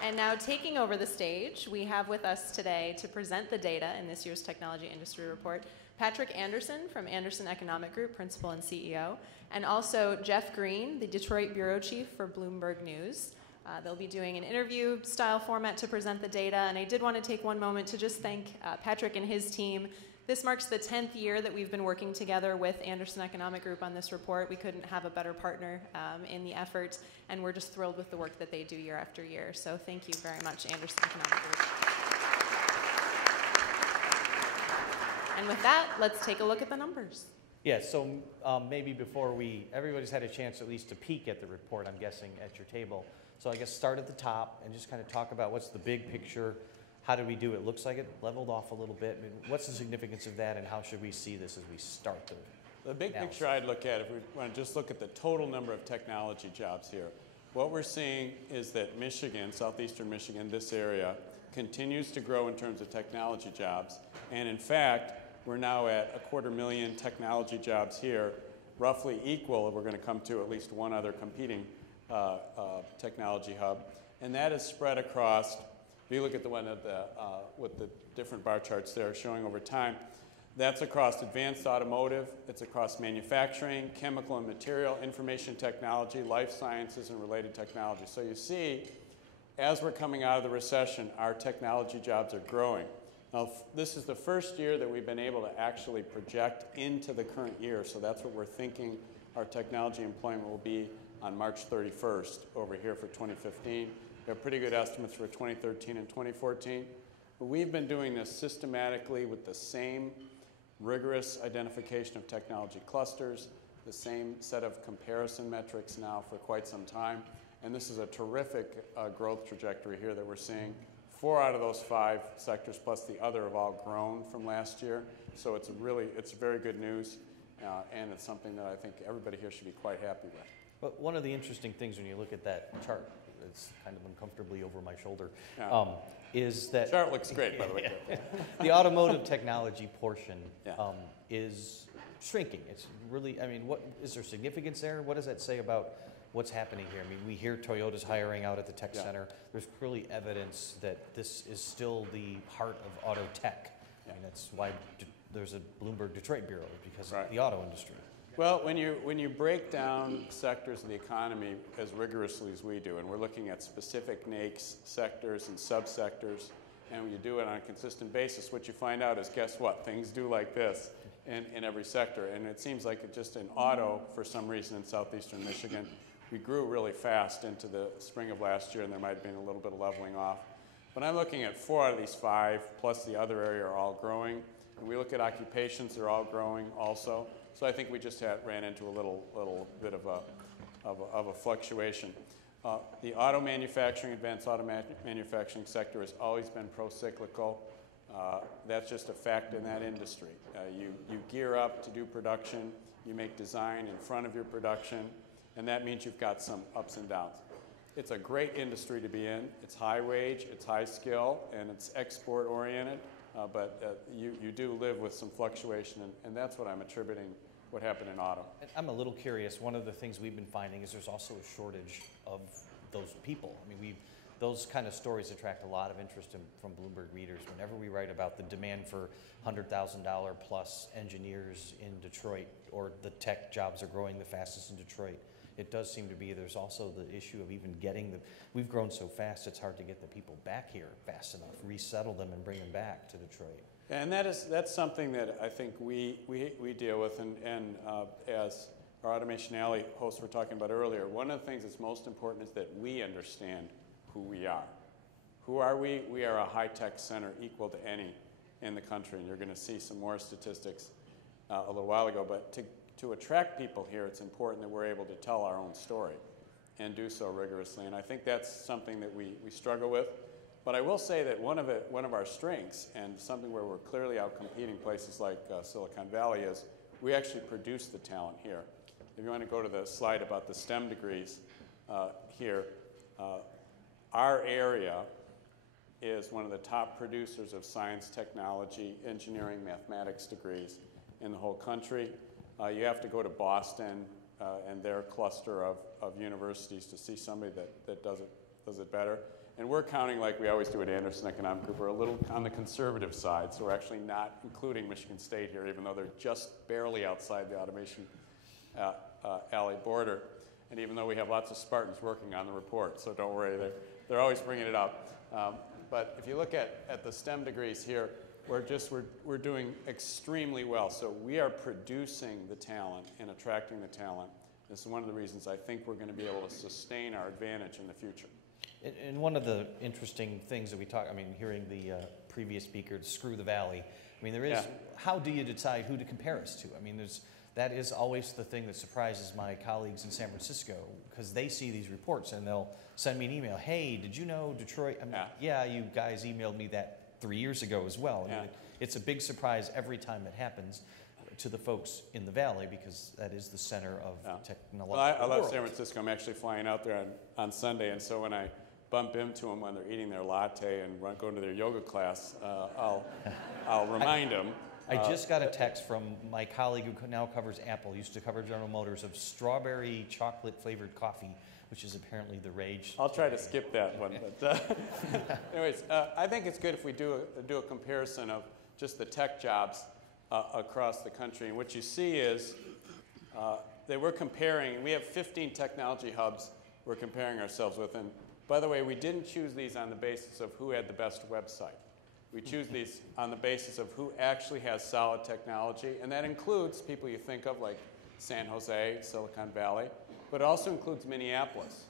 And now taking over the stage, we have with us today to present the data in this year's Technology Industry Report, Patrick Anderson from Anderson Economic Group, Principal and CEO, and also Jeff Green, the Detroit Bureau Chief for Bloomberg News. They'll be doing an interview-style format to present the data, and I did want to take one moment to just thank Patrick and his team. This marks the 10th year that we've been working together with Anderson Economic Group on this report. We couldn't have a better partner in the effort, and we're just thrilled with the work that they do year after year. So thank you very much, Anderson Economic Group. And with that, let's take a look at the numbers. Yeah, so maybe before everybody's had a chance at least to peek at the report, I'm guessing, at your table. So I guess start at the top and just kind of talk about what's the big picture. How did we do? It looks like it leveled off a little bit. I mean, what's the significance of that, and how should we see this as we start the big picture I'd look at, if we want to just look at the total number of technology jobs here, what we're seeing is that Michigan, southeastern Michigan, this area, continues to grow in terms of technology jobs. And in fact, we're now at 250,000 technology jobs here, roughly equal, we're going to come to at least one other competing technology hub. And that is spread across. If you look at the one with the different bar charts there showing over time, that's across advanced automotive, it's across manufacturing, chemical and material, information technology, life sciences, and related technology. So you see, as we're coming out of the recession, our technology jobs are growing. Now, this is the first year that we've been able to actually project into the current year, so that's what we're thinking our technology employment will be on March 31st over here for 2015. We have pretty good estimates for 2013 and 2014. But we've been doing this systematically with the same rigorous identification of technology clusters, the same set of comparison metrics now for quite some time. And this is a terrific growth trajectory here that we're seeing. 4 out of those 5 sectors plus the other have all grown from last year. So it's very good news, and it's something that I think everybody here should be quite happy with. But one of the interesting things when you look at that chart, it's kind of uncomfortably over my shoulder, is that... Chart looks great, by the way. The automotive technology portion is shrinking. It's really, I mean, is there significance there? What does that say about what's happening here? I mean, we hear Toyota's hiring out at the tech center. There's clearly evidence that this is still the heart of auto tech. I mean, that's why there's a Bloomberg Detroit Bureau, because of the auto industry. Well, when you break down sectors of the economy as rigorously as we do, and we're looking at specific NAICS sectors and subsectors, and when you do it on a consistent basis, what you find out is, guess what? Things do like this in every sector. And it seems like just in auto, for some reason in southeastern Michigan, we grew really fast into the spring of last year, and there might have been a little bit of leveling off. But I'm looking at 4 out of these 5, plus the other area are all growing. And we look at occupations, they're all growing also. So I think we just ran into a little bit of a fluctuation. The auto manufacturing, advanced auto manufacturing sector has always been pro-cyclical. That's just a fact in that industry. You gear up to do production, you make design in front of your production, and that means you've got some ups and downs. It's a great industry to be in. It's high wage, it's high skill, and it's export oriented, but you do live with some fluctuation, and that's what I'm attributing what happened in auto. I'm a little curious. One of the things we've been finding is there's also a shortage of those people. I mean, those kind of stories attract a lot of interest from Bloomberg readers. Whenever we write about the demand for $100,000 plus engineers in Detroit, or the tech jobs are growing the fastest in Detroit, it does seem to be there's also the issue of even getting we've grown so fast it's hard to get the people back here fast enough, resettle them and bring them back to Detroit. And that's something that I think we deal with, and as our Automation Alley hosts were talking about earlier, one of the things that's most important is that we understand who we are. Who are we? We are a high-tech center equal to any in the country, and you're going to see some more statistics a little while ago. But to attract people here, it's important that we're able to tell our own story and do so rigorously, and I think that's something that we struggle with. But I will say that one of our strengths, and something where we're clearly out-competing places like Silicon Valley, is we actually produce the talent here. If you want to go to the slide about the STEM degrees here, our area is one of the top producers of science, technology, engineering, mathematics degrees in the whole country. You have to go to Boston and their cluster of universities to see somebody that does it better. And we're counting like we always do at Anderson Economic Group. We're a little on the conservative side, so we're actually not including Michigan State here, even though they're just barely outside the automation alley border. And even though we have lots of Spartans working on the report, so don't worry, they're always bringing it up. But if you look at the STEM degrees here, we're doing extremely well. So we are producing the talent and attracting the talent. This is one of the reasons I think we're going to be able to sustain our advantage in the future. And one of the interesting things that we talk, I mean, hearing the previous speaker screw the valley, I mean, there is, how do you decide who to compare us to? I mean, that is always the thing that surprises my colleagues in San Francisco, because they see these reports and they'll send me an email, hey, did you know Detroit? I mean, yeah, you guys emailed me that 3 years ago as well. I mean, it's a big surprise every time it happens to the folks in the valley, because that is the center of technology. Well, I love San Francisco. I'm actually flying out there on Sunday, and so when I bump into them when they're eating their latte and going to their yoga class, I'll remind them. I just got a text from my colleague who now covers Apple, used to cover General Motors, of strawberry chocolate flavored coffee, which is apparently the rage. I'll try to skip that one. But anyways, I think it's good if we do a comparison of just the tech jobs across the country. And what you see is that we're comparing, we have 15 technology hubs we're comparing ourselves with. And by the way, we didn't choose these on the basis of who had the best website. We choose these on the basis of who actually has solid technology, and that includes people you think of like San Jose, Silicon Valley, but it also includes Minneapolis,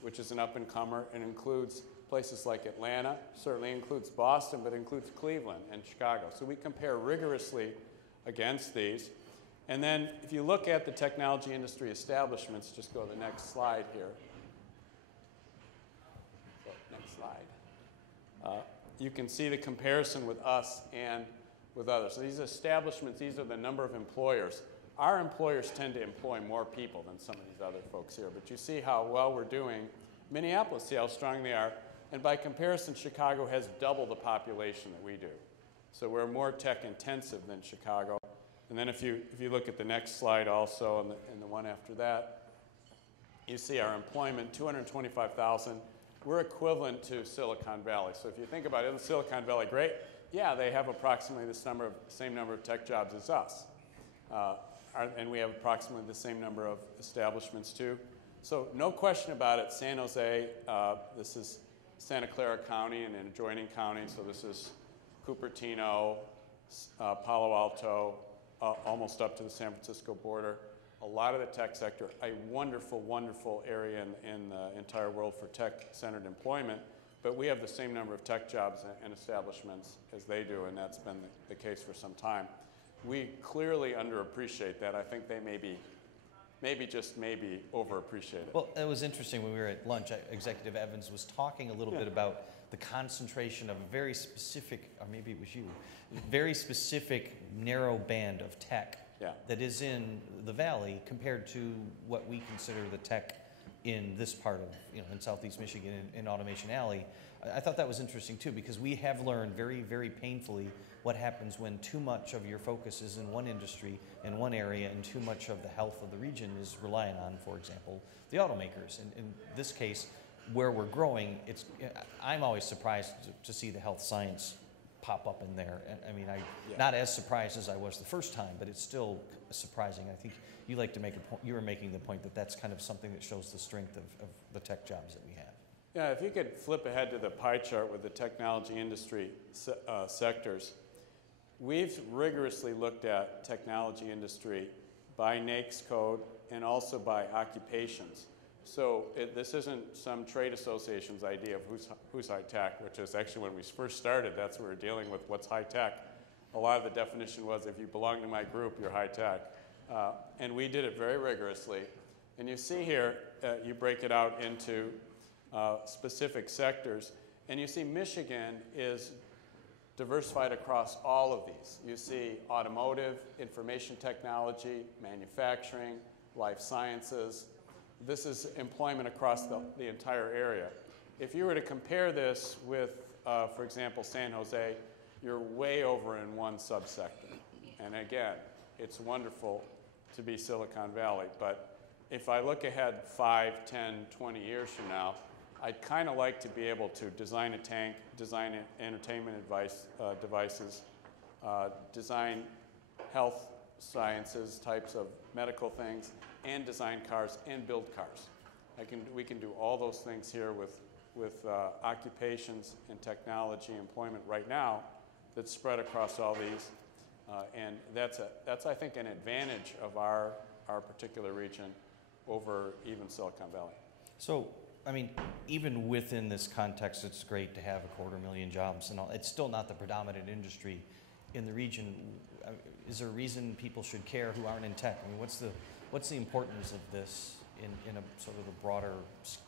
which is an up-and-comer, and includes places like Atlanta, certainly includes Boston, but includes Cleveland and Chicago. So we compare rigorously against these. And then if you look at the technology industry establishments, just go to the next slide here. Next slide. You can see the comparison with us and with others. So these establishments, these are the number of employers. Our employers tend to employ more people than some of these other folks here, but you see how well we're doing. Minneapolis, see how strong they are, and by comparison, Chicago has double the population that we do. So we're more tech intensive than Chicago. And then if you look at the next slide also, and the one after that, you see our employment, 225,000. We're equivalent to Silicon Valley. So if you think about it, in Silicon Valley, great. Yeah, they have approximately the same number of tech jobs as us. And we have approximately the same number of establishments too. So no question about it, San Jose, this is Santa Clara County and an adjoining county. So this is Cupertino, Palo Alto, almost up to the San Francisco border. A lot of the tech sector, a wonderful, wonderful area in the entire world for tech-centered employment, but we have the same number of tech jobs and establishments as they do, and that's been the case for some time. We clearly underappreciate that. I think they maybe overappreciate it. Well, it was interesting when we were at lunch, Executive Evans was talking a little bit about the concentration of a very specific, or maybe it was you, very specific narrow band of tech that is in the valley compared to what we consider the tech in this part of, in Southeast Michigan, in Automation Alley. I thought that was interesting too, because we have learned very, very painfully what happens when too much of your focus is in one industry, in one area, and too much of the health of the region is relying on, for example, the automakers. And in this case, where we're growing, I'm always surprised to see the health science pop up in there. I mean, not as surprised as I was the first time, but it's still surprising. I think you like to make a point. You were making the point that that's kind of something that shows the strength of the tech jobs that we have. Yeah, if you could flip ahead to the pie chart with the technology industry sectors, we've rigorously looked at technology industry by NAICS code and also by occupations. So this isn't some trade association's idea of who's high tech, which is actually when we first started, that's what we were dealing with, what's high tech. A lot of the definition was if you belong to my group, you're high tech. And we did it very rigorously. And you see here, you break it out into specific sectors. And you see Michigan is diversified across all of these. You see automotive, information technology, manufacturing, life sciences. This is employment across the entire area. If you were to compare this with, for example, San Jose, you're way over in one subsector. And again, it's wonderful to be Silicon Valley. But if I look ahead 5, 10, 20 years from now, I'd kind of like to be able to design a tank, design entertainment devices, design health sciences types of medical things, and design cars and build cars. We can do all those things here with occupations and technology employment right now that's spread across all these. And that's, I think, an advantage of our particular region over even Silicon Valley. So, I mean, even within this context, it's great to have 250,000 jobs and all. It's still not the predominant industry in the region. Is there a reason people should care who aren't in tech? I mean, what's the importance of this in a sort of a broader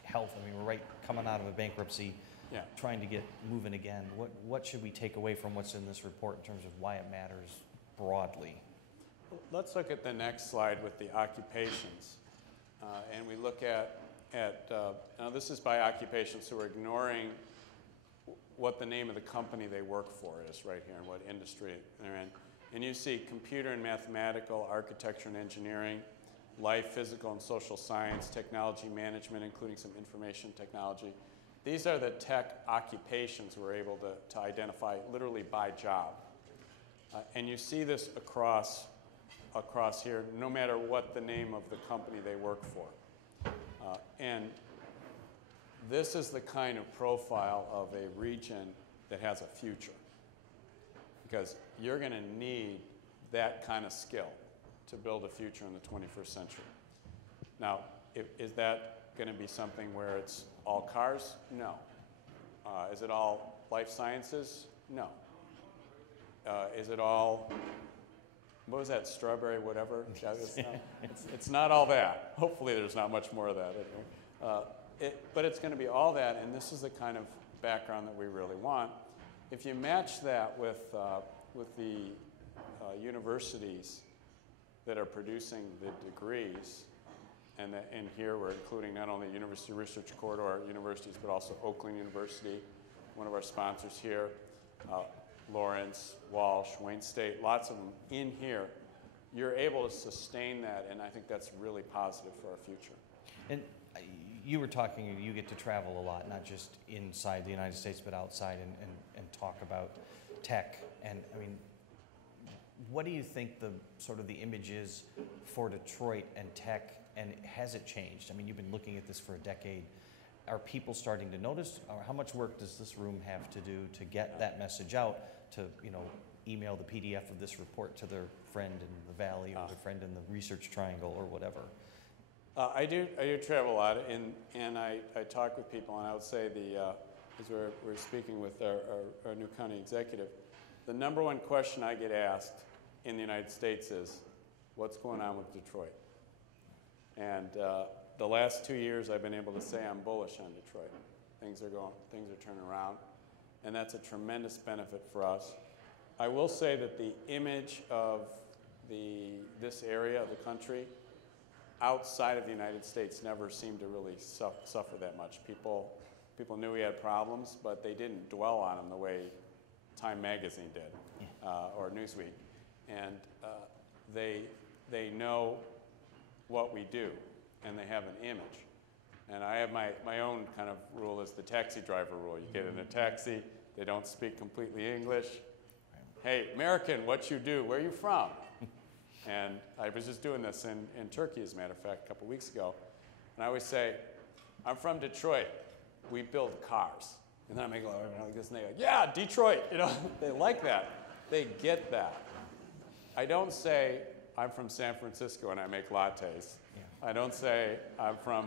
health? I mean, we're coming out of a bankruptcy, trying to get moving again. What should we take away from what's in this report in terms of why it matters broadly? Let's look at the next slide with the occupations. And we look at now this is by occupation, so we're ignoring what the name of the company they work for is right here and what industry they're in. And you see computer and mathematical, architecture and engineering, life, physical and social science, technology management, including some information technology. These are the tech occupations we're able to identify literally by job. And you see this across here, no matter what the name of the company they work for. And this is the kind of profile of a region that has a future. Because you're going to need that kind of skill to build a future in the 21st century. Now, is that going to be something where it's all cars? No. Is it all life sciences? No. Is it all, what was that, strawberry whatever? It's not all that. Hopefully there's not much more of that. But it's going to be all that, and this is the kind of background that we really want. If you match that with the universities that are producing the degrees, and here we're including not only University Research Corridor universities, but also Oakland University, one of our sponsors here, Lawrence, Walsh, Wayne State, lots of them in here. You're able to sustain that, and I think that's really positive for our future. And you were talking, you get to travel a lot, not just inside the United States, but outside and talk about tech. And I mean, what do you think the sort of the image is for Detroit and tech, and has it changed? I mean, you've been looking at this for a decade. Are people starting to notice, or how much work does this room have to do to get that message out, to email the PDF of this report to their friend in the Valley or their friend in the Research Triangle or whatever? I do travel a lot, and I talk with people, and I would say as we're speaking with our new county executive, the number one question I get asked in the United States is, what's going on with Detroit? And the last 2 years I've been able to say I'm bullish on Detroit. Things are turning around, and that's a tremendous benefit for us. I will say that the image of this area of the country outside of the United States never seemed to really suffer that much. People knew we had problems, but they didn't dwell on them the way Time Magazine did, or Newsweek. And they know what we do, and they have an image. And I have my own kind of rule is the taxi driver rule. You get in a taxi, they don't speak completely English. Hey, American, what you do? Where are you from? And I was just doing this in Turkey, as a matter of fact, a couple weeks ago. And I always say, I'm from Detroit. We build cars. And then I make like this, and they go, yeah, Detroit. They like that. They get that. I don't say, I'm from San Francisco and I make lattes. Yeah. I don't say, I'm from,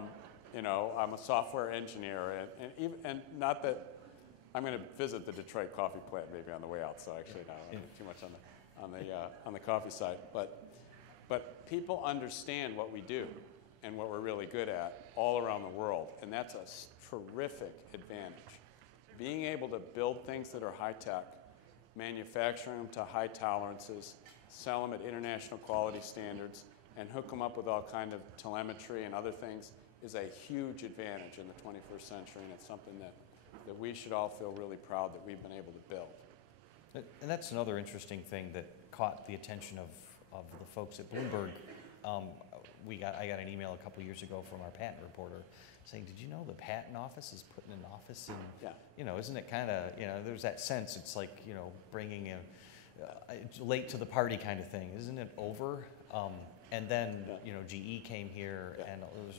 I'm a software engineer. And not that I'm going to visit the Detroit coffee plant maybe on the way out, so actually I don't want to get too much on the coffee side. But people understand what we do and what we're really good at all around the world, and that's a terrific advantage. Being able to build things that are high-tech, manufacturing them to high tolerances, sell them at international quality standards, and hook them up with all kind of telemetry and other things is a huge advantage in the 21st century, and it's something that we should all feel really proud that we've been able to build. And that's another interesting thing that caught the attention of the folks at Bloomberg. I got an email a couple years ago from our patent reporter saying, did you know the patent office is putting an office in, isn't it kind of, there's that sense, it's like, bringing a late to the party kind of thing, isn't it over? And then, GE came here, and it was,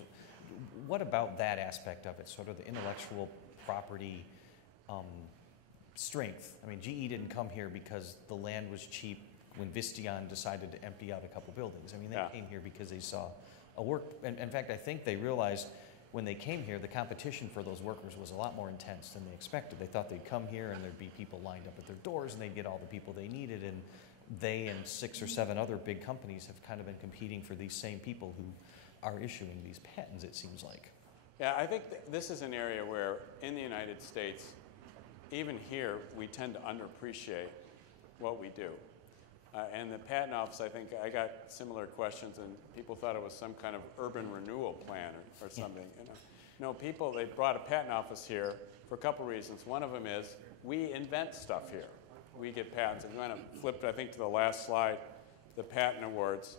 what about that aspect of it, sort of the intellectual property strength? I mean, GE didn't come here because the land was cheap when Visteon decided to empty out a couple buildings. I mean, they came here because they saw a work, and in fact, I think they realized when they came here, the competition for those workers was a lot more intense than they expected. They thought they'd come here and there'd be people lined up at their doors and they'd get all the people they needed, and they and 6 or 7 other big companies have kind of been competing for these same people who are issuing these patents, it seems like. Yeah, I think this is an area where in the United States, even here, we tend to underappreciate what we do. And the patent office, I think I got similar questions, and people thought it was some kind of urban renewal plan or something. No, people, they brought a patent office here for a couple reasons. One of them is we invent stuff here. We get patents. If you want to flip, I think, to the last slide, the patent awards.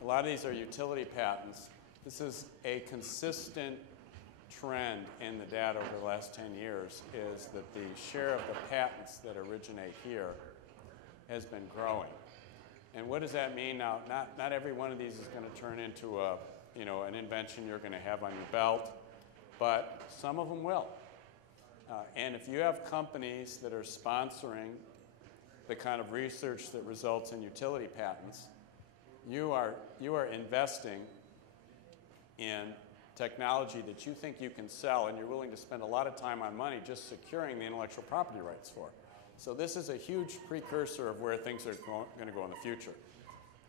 A lot of these are utility patents. This is a consistent trend in the data over the last 10 years, is that the share of the patents that originate here has been growing. And what does that mean? Now, not every one of these is going to turn into an invention you're going to have on your belt, but some of them will. And if you have companies that are sponsoring the kind of research that results in utility patents, you are investing in technology that you think you can sell, and you're willing to spend a lot of time on money just securing the intellectual property rights for. So this is a huge precursor of where things are going to go in the future.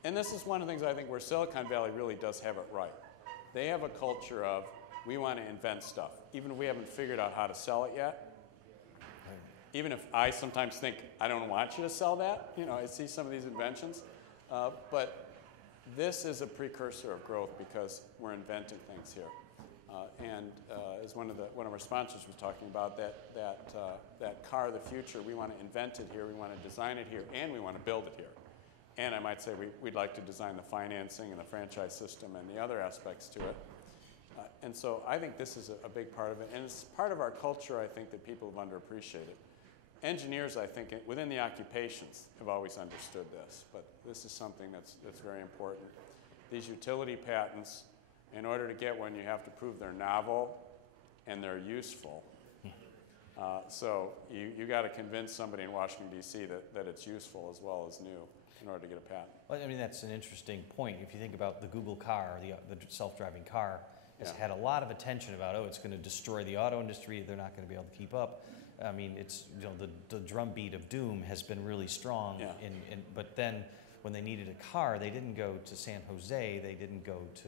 And this is one of the things I think where Silicon Valley really does have it right. They have a culture of, we want to invent stuff, even if we haven't figured out how to sell it yet. Even if I sometimes think, I don't want you to sell that. I see some of these inventions. But this is a precursor of growth because we're inventing things here. As one of our sponsors was talking about, that car of the future, we want to invent it here, we want to design it here, and we want to build it here. And I might say we'd like to design the financing and the franchise system and the other aspects to it. And so I think this is a big part of it. And it's part of our culture, I think, that people have underappreciated. Engineers, I think, within the occupations have always understood this, but this is something that's very important. These utility patents, in order to get one, you have to prove they're novel and they're useful. So you got to convince somebody in Washington, D.C. that it's useful as well as new in order to get a patent. Well, I mean, that's an interesting point. If you think about the Google car, the self-driving car, has had a lot of attention about, it's going to destroy the auto industry, they're not going to be able to keep up. I mean, it's, the drumbeat of doom has been really strong. But then when they needed a car, they didn't go to San Jose, they didn't go to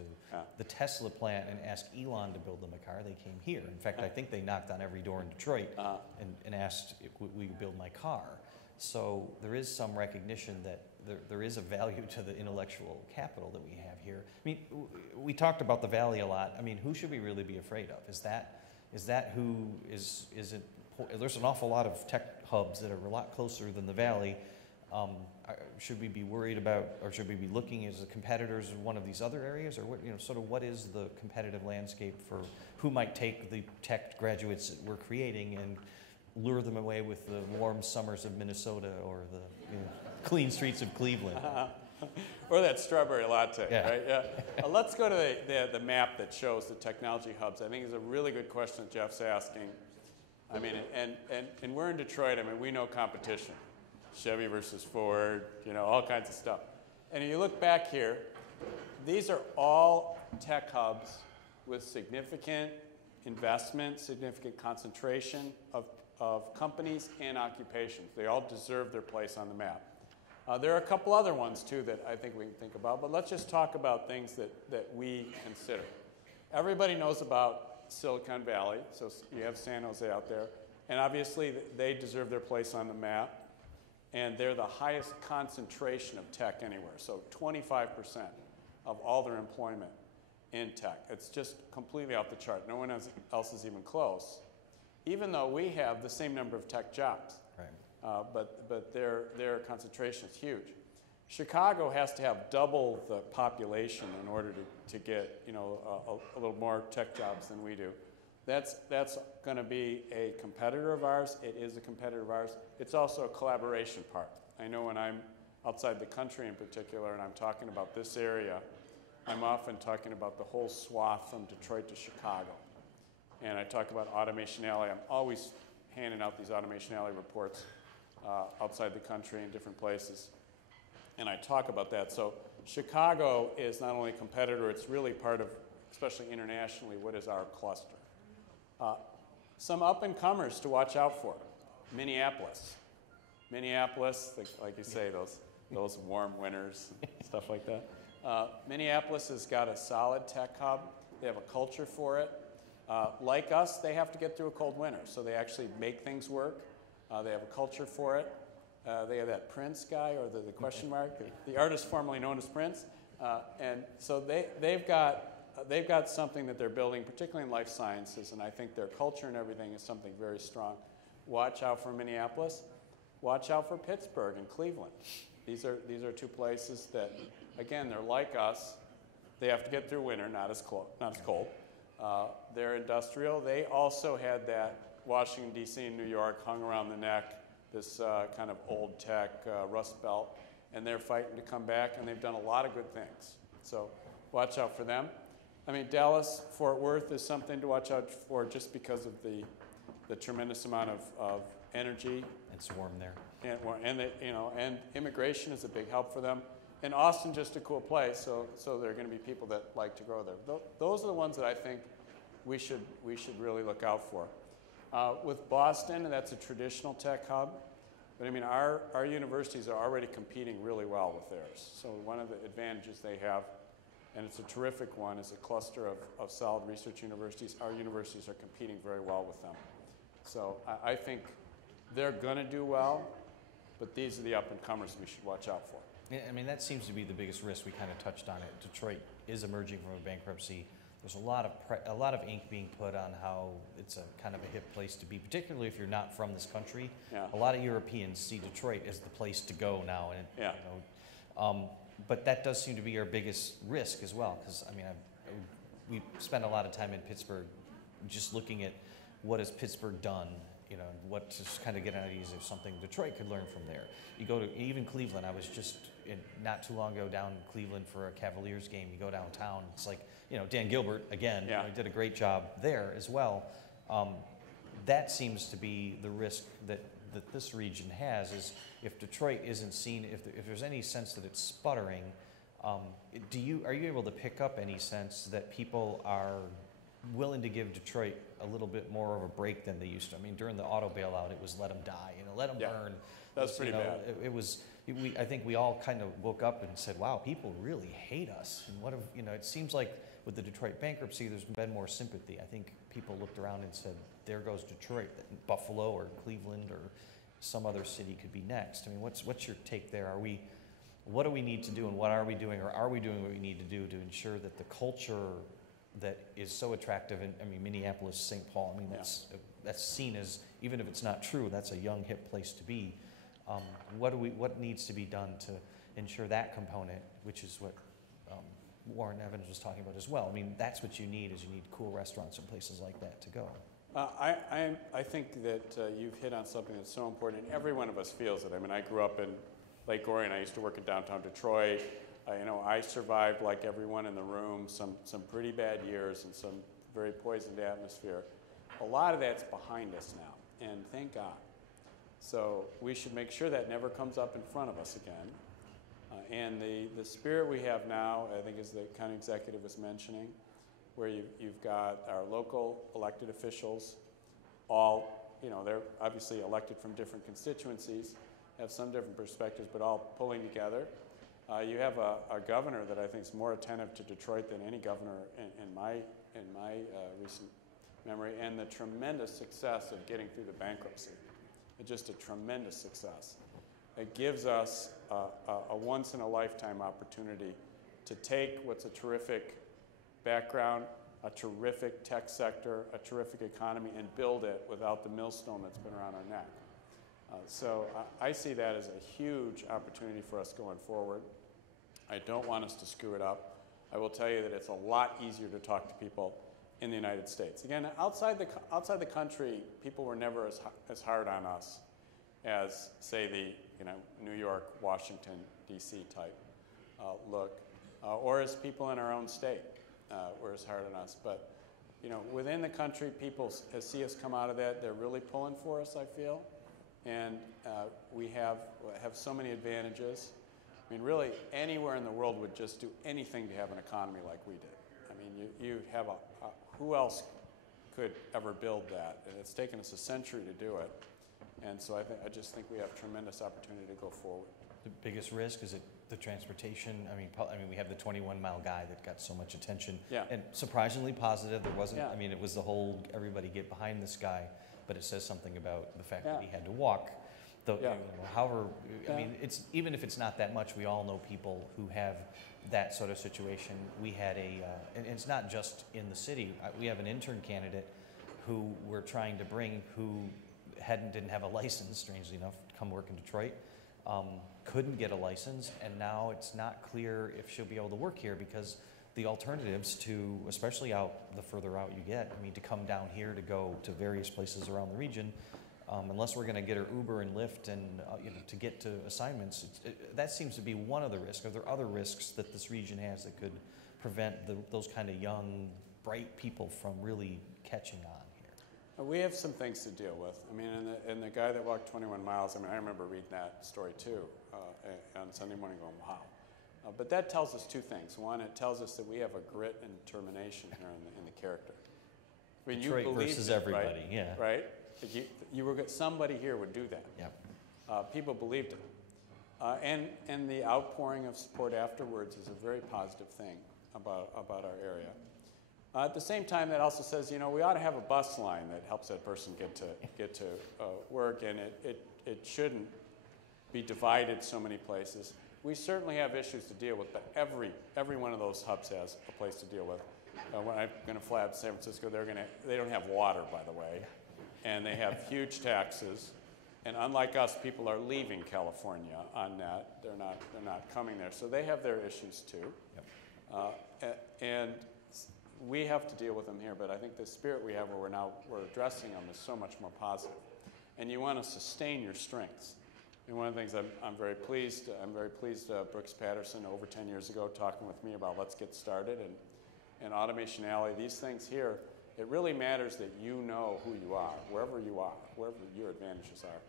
the Tesla plant and ask Elon to build them a car, they came here. In fact, I think they knocked on every door in Detroit and asked if we would build my car. So there is some recognition that there is a value to the intellectual capital that we have here. I mean, we talked about the Valley a lot. I mean, who should we really be afraid of? Is that who is it? There's an awful lot of tech hubs that are a lot closer than the Valley. Should we be worried about, or should we be looking as the competitors in one of these other areas, or what is the competitive landscape for who might take the tech graduates that we're creating and lure them away with the warm summers of Minnesota or the clean streets of Cleveland? Or that strawberry latte, right? Yeah. Let's go to the map that shows the technology hubs. I think it's a really good question that Jeff's asking. I mean, and we're in Detroit. I mean, we know competition. Chevy versus Ford, all kinds of stuff. And if you look back here, these are all tech hubs with significant investment, significant concentration of companies and occupations. They all deserve their place on the map. There are a couple other ones, too, that I think we can think about, but let's just talk about things that we consider. Everybody knows about Silicon Valley, so you have San Jose out there, and obviously they deserve their place on the map. And they're the highest concentration of tech anywhere. So 25% of all their employment in tech. It's just completely off the chart. No one else is even close, even though we have the same number of tech jobs. Right. But their concentration is huge. Chicago has to have double the population in order to get, you know, a little more tech jobs than we do. That's going to be a competitor of ours. It is a competitor of ours. It's also a collaboration part. I know when I'm outside the country in particular and I'm talking about this area, I'm often talking about the whole swath from Detroit to Chicago. And I talk about Automation Alley. I'm always handing out these Automation Alley reports outside the country in different places. And I talk about that. So Chicago is not only a competitor, it's really part of, especially internationally, what is our cluster. Some up-and-comers to watch out for. Minneapolis. Minneapolis, like you say, those warm winters, stuff like that. Minneapolis has got a solid tech hub. They have a culture for it. Like us, they have to get through a cold winter, so they actually make things work. They have a culture for it. They have that Prince guy, or the question mark, the artist formerly known as Prince. And so they've got something that they're building, particularly in life sciences, and I think their culture and everything is something very strong. Watch out for Minneapolis. Watch out for Pittsburgh and Cleveland. These are two places that, again, they're like us. They have to get through winter, not as cold. They're industrial. They also had that Washington, D.C. and New York hung around the neck, this kind of old tech rust belt, and they're fighting to come back, and they've done a lot of good things. So watch out for them. I mean, Dallas, Fort Worth is something to watch out for just because of the tremendous amount of energy. It's warm there. And immigration is a big help for them. And Austin, just a cool place, so there are going to be people that like to grow there. Those are the ones that I think we should really look out for. With Boston, that's a traditional tech hub, but I mean our universities are already competing really well with theirs. So one of the advantages they have, and it's a terrific one, is a cluster of solid research universities. Our universities are competing very well with them. So I think they're going to do well, but these are the up-and-comers we should watch out for. Yeah, I mean, that seems to be the biggest risk. We kind of touched on it. Detroit is emerging from a bankruptcy. There's a lot of ink being put on how it's a kind of a hip place to be, particularly if you're not from this country. Yeah. A lot of Europeans see Detroit as the place to go now, and yeah. But that does seem to be our biggest risk as well, because I mean, we spend a lot of time in Pittsburgh, just looking at what has Pittsburgh done. You know, what to kind of get an idea of something Detroit could learn from there. You go to even Cleveland. I was just not too long ago down in Cleveland for a Cavaliers game. You go downtown. It's like, you know, Dan Gilbert again. Yeah. Did a great job there as well. That seems to be the risk that this region has, is if Detroit isn't seen, if there's any sense that it's sputtering, are you able to pick up any sense that people are willing to give Detroit a little bit more of a break than they used to? I mean, during the auto bailout, it was let them die, let them burn. That's pretty bad. I think we all kind of woke up and said, wow, people really hate us. And it seems like with the Detroit bankruptcy, there's been more sympathy. I think people looked around and said, there goes Detroit. Buffalo or Cleveland or some other city could be next. I mean, what's your take there? What do we need to do, and what are we doing, or are we doing what we need to do to ensure that the culture that is so attractive, and I mean, Minneapolis, St. Paul, I mean, that's seen as, even if it's not true, that's a young, hip place to be. What needs to be done to ensure that component, which is what Warren Evans was talking about as well. I mean, that's what you need cool restaurants and places like that to go. I think that you've hit on something that's so important, and every one of us feels it. I mean, I grew up in Lake Orion. I used to work in downtown Detroit. I survived, like everyone in the room, some pretty bad years and some very poisoned atmosphere. A lot of that's behind us now, and thank God. So we should make sure that never comes up in front of us again. And the spirit we have now, I think, is the county executive was mentioning, where you've got our local elected officials, all, they're obviously elected from different constituencies, have some different perspectives, but all pulling together. You have a governor that I think is more attentive to Detroit than any governor in my recent memory, and the tremendous success of getting through the bankruptcy. Just a tremendous success. It gives us a once-in-a-lifetime opportunity to take what's a terrific background, a terrific tech sector, a terrific economy, and build it without the millstone that's been around our neck. So I see that as a huge opportunity for us going forward. I don't want us to screw it up. I will tell you that it's a lot easier to talk to people in the United States. Again, outside the country, people were never as hard on us as, say, the New York, Washington, D.C. type look, or as people in our own state were as hard on us. But within the country, people see us come out of that. They're really pulling for us, I feel, and we have so many advantages. I mean, really, anywhere in the world would just do anything to have an economy like we did. I mean, you have who else could ever build that? And it's taken us a century to do it. And so I just think we have tremendous opportunity to go forward. The biggest risk, is it the transportation? I mean, we have the 21-mile guy that got so much attention. Yeah. And surprisingly positive. There wasn't, Yeah. I mean, it was the whole, everybody get behind this guy, but it says something about the fact Yeah. that he had to walk. Yeah. However, Yeah. I mean, even if it's not that much, we all know people who have that sort of situation. We had and it's not just in the city. We have an intern candidate who we're trying to bring who didn't have a license, strangely enough, to come work in Detroit. Couldn't get a license, and now it's not clear if she'll be able to work here because the alternatives to, especially the further out you get, I mean, to come down here to go to various places around the region, unless we're going to get her Uber and Lyft and to get to assignments, that seems to be one of the risks. Are there other risks that this region has that could prevent those kind of young, bright people from really catching on here? We have some things to deal with. I mean, and the guy that walked 21 miles, I mean, I remember reading that story too on Sunday morning going, wow. But that tells us two things. One, it tells us that we have a grit and determination here in the character. I mean, Detroit you versus it, everybody, right? yeah. Right? Somebody here would do that. Yep. People believed it. And the outpouring of support afterwards is a very positive thing about our area. At the same time, that also says, we ought to have a bus line that helps that person get to work, and it shouldn't be divided so many places. We certainly have issues to deal with, but every one of those hubs has a place to deal with. When I'm going to fly out to San Francisco, they don't have water, by the way, and they have huge taxes. And unlike us, people are leaving California on that. They're not coming there, so they have their issues too. Yep. And we have to deal with them here, but I think the spirit we have where we're addressing them is so much more positive. And you want to sustain your strengths. And one of the things I'm very pleased Brooks Patterson over 10 years ago talking with me about let's get started and Automation Alley, these things here, it really matters that you know who you are, wherever your advantages are.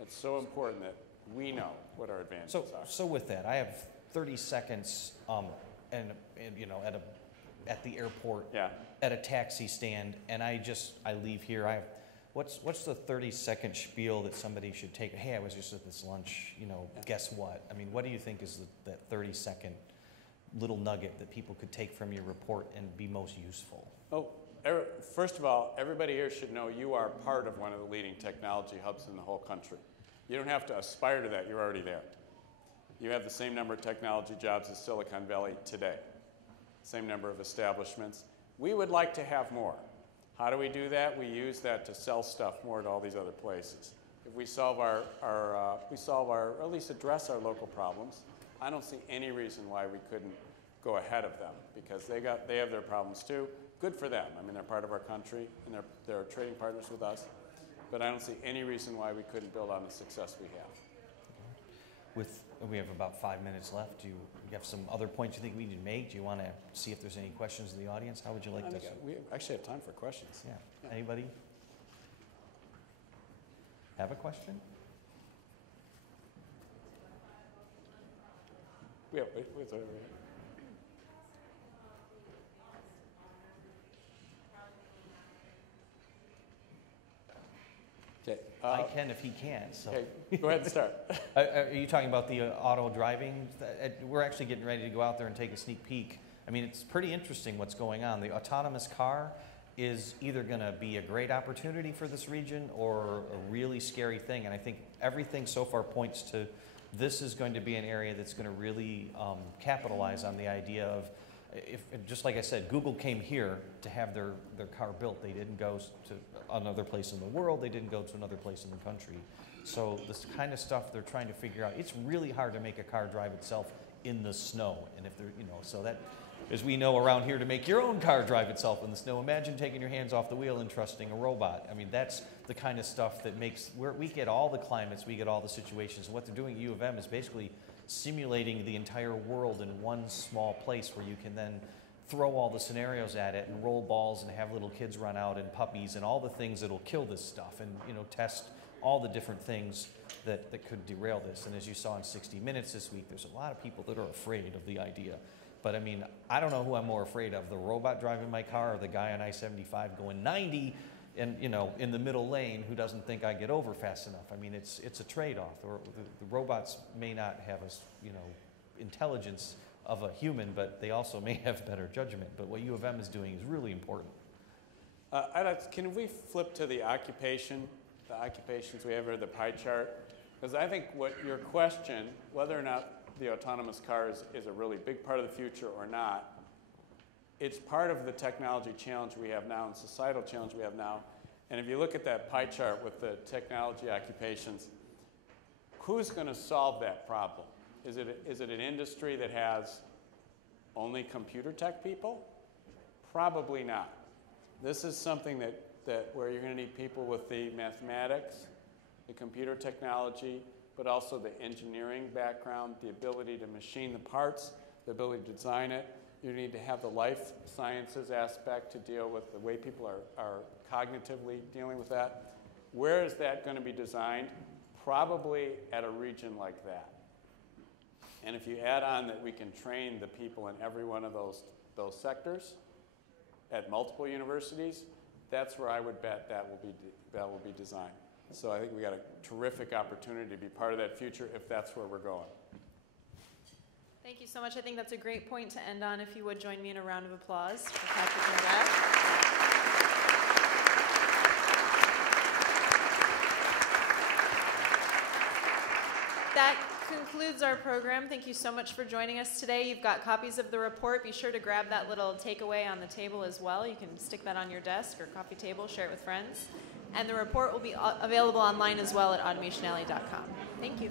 It's so important that we know what our advantages are. So with that, I have 30 seconds and at the airport, yeah. At a taxi stand, and I leave here. What's the 30-second spiel that somebody should take? Hey, I was just at this lunch, yeah. Guess what? I mean, what do you think is that 30-second little nugget that people could take from your report and be most useful? Oh, first of all, everybody here should know you are part of one of the leading technology hubs in the whole country. You don't have to aspire to that, you're already there. You have the same number of technology jobs as Silicon Valley today. Same number of establishments. We would like to have more. How do we do that? We use that to sell stuff more to all these other places. If we solve or at least address our local problems, I don't see any reason why we couldn't go ahead of them because they have their problems too. Good for them. I mean, they're part of our country and they're trading partners with us. But I don't see any reason why we couldn't build on the success we have. We have about 5 minutes left. Do you have some other points you think we need to make? Do you want to see if there's any questions in the audience? How would you like to? We actually have time for questions. Yeah. Anybody have a question? Yeah, okay. I can if he can't. So. Okay, go ahead and start. Are you talking about the auto driving? We're actually getting ready to go out there and take a sneak peek. I mean, it's pretty interesting what's going on. The autonomous car is either going to be a great opportunity for this region or a really scary thing. And I think everything so far points to this is going to be an area that's going to really capitalize on the idea of just like I said, Google came here to have their car built. They didn't go to another place in the world. They didn't go to another place in the country. So this kind of stuff they're trying to figure out. It's really hard to make a car drive itself in the snow. And if they're, so that, as we know around here, to make your own car drive itself in the snow, imagine taking your hands off the wheel and trusting a robot. I mean, that's the kind of stuff that makes, we get all the climates, we get all the situations. And what they're doing at U of M is basically simulating the entire world in one small place where you can then throw all the scenarios at it and roll balls and have little kids run out and puppies and all the things that'll kill this stuff, and test all the different things that could derail this. And as you saw in 60 Minutes this week, there's a lot of people that are afraid of the idea. But I mean, I don't know who I'm more afraid of, the robot driving my car or the guy on I-75 going 90 and in the middle lane who doesn't think I get over fast enough. I mean, it's a trade-off. Or the robots may not have intelligence of a human, but they also may have better judgment. But what U of M is doing is really important. Can we flip to the occupations we have here, the pie chart? Because I think what your question, whether or not the autonomous car is a really big part of the future or not, it's part of the technology challenge we have now and societal challenge we have now. And if you look at that pie chart with the technology occupations, who's going to solve that problem? Is it an industry that has only computer tech people? Probably not. This is something where you're going to need people with the mathematics, the computer technology, but also the engineering background, the ability to machine the parts, the ability to design it. You need to have the life sciences aspect to deal with the way people are cognitively dealing with that. Where is that going to be designed? Probably at a region like that. And if you add on that we can train the people in every one of those sectors at multiple universities, that's where I would bet that will be designed. So I think we got a terrific opportunity to be part of that future if that's where we're going. Thank you so much. I think that's a great point to end on. If you would join me in a round of applause for Patrick and Jeff. That concludes our program. Thank you so much for joining us today. You've got copies of the report. Be sure to grab that little takeaway on the table as well. You can stick that on your desk or coffee table, share it with friends. And the report will be available online as well at automationalley.com. Thank you.